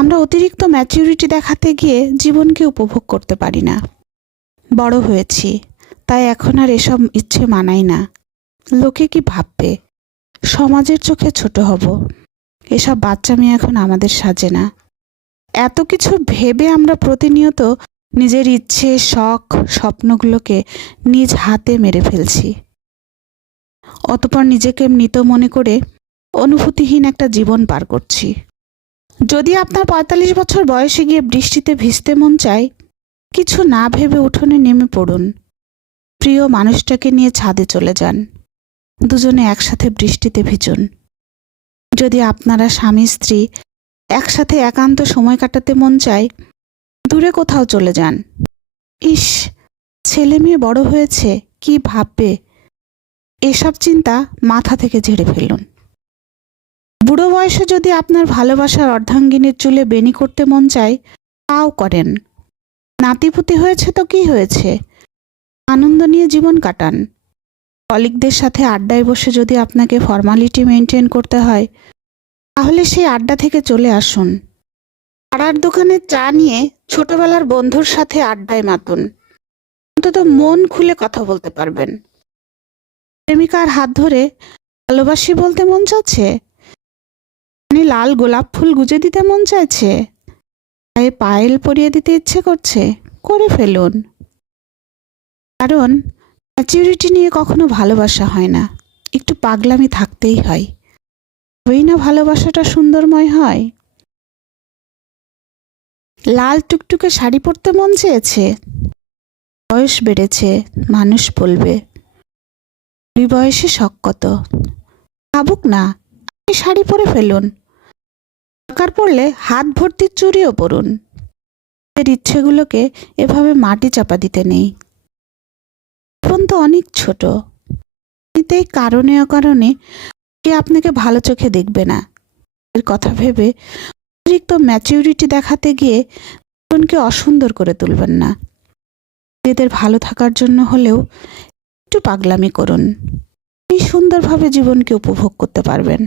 আমরা অতিরিক্ত ম্যাচুরিটি দেখাতে গিয়ে জীবনকে উপভোগ করতে পারি না। বড় হয়েছি, তাই এখন আর এসব ইচ্ছে মানাই না। লোকে কি ভাববে, সমাজের চোখে ছোট হব, এসব বাচ্চামি এখন আমাদের সাজে না। এত কিছু ভেবে আমরা প্রতিনিয়ত নিজের ইচ্ছে, শখ, স্বপ্নগুলোকে নিজ হাতে মেরে ফেলছি। অতঃপর নিজেকে মৃত মনে করে অনুভূতিহীন একটা জীবন পার করছি। যদি আপনার ৪৫ বছর বয়সে গিয়ে বৃষ্টিতে ভিজতে মন চায়, কিছু না ভেবে উঠোনে নেমে পড়ুন। প্রিয় মানুষটাকে নিয়ে ছাদে চলে যান, দুজনে একসাথে বৃষ্টিতে ভিজুন। যদি আপনারা স্বামী স্ত্রী একসাথে একান্ত সময় কাটাতে মন চায়, দূরে কোথাও চলে যান। ইস, ছেলে মেয়ে বড় হয়েছে, কি ভাববে, এসব চিন্তা মাথা থেকে ঝেড়ে ফেলুন। বুড়ো বয়সে যদি আপনার ভালোবাসার অর্ধাঙ্গিনীর চুলে বেনি করতে মন চায়, তাও করেন। নাতিপুতি হয়েছে তো কি হয়েছে, আনন্দ নিয়ে জীবন কাটান। কলিগদের সাথে আড্ডায় বসে যদি আপনাকে ফর্মালিটি মেনটেন করতে হয়, তাহলে সেই আড্ডা থেকে চলে আসুন। পাড়ার দোকানে চা নিয়ে ছোটবেলার বন্ধুর সাথে আড্ডায় মাতুন, অন্তত মন খুলে কথা বলতে পারবেন। প্রেমিকার হাত ধরে ভালোবাসি বলতে মন চাচ্ছে, লাল গোলাপ ফুল গুজে দিতে মন চাইছে, পায়ে পায়েল পরিয়ে দিতে ইচ্ছে করছে, করে ফেলুন। কারণ ম্যাচুরিটি নিয়ে কখনো ভালোবাসা হয় না, একটু পাগলামি থাকতেই হয়, তবেই না ভালোবাসাটা সুন্দরময় হয়। লাল টুকটুকে শাড়ি পরতে মন চেয়েছে, বয়স বেড়েছে, মানুষ বলবে। ওই বয়সে শখ কত, ভাবুক না, আপনি শাড়ি পরে ফেলুন। দরকার পড়লে হাত ভর্তি চুড়িও পরুন। এর ইচ্ছেগুলোকে এভাবে মাটি চাপা দিতে নেই। জীবন তো অনেক ছোট, এই কারণে অকারণে কে আপনাকে ভালো চোখে দেখবে না, এর কথা ভেবে অতিরিক্ত ম্যাচিউরিটি দেখাতে গিয়ে জীবনকে অসুন্দর করে তুলবেন না। নিজেদের ভালো থাকার জন্য হলেও একটু পাগলামি করুন, এই সুন্দরভাবে জীবনকে উপভোগ করতে পারবেন।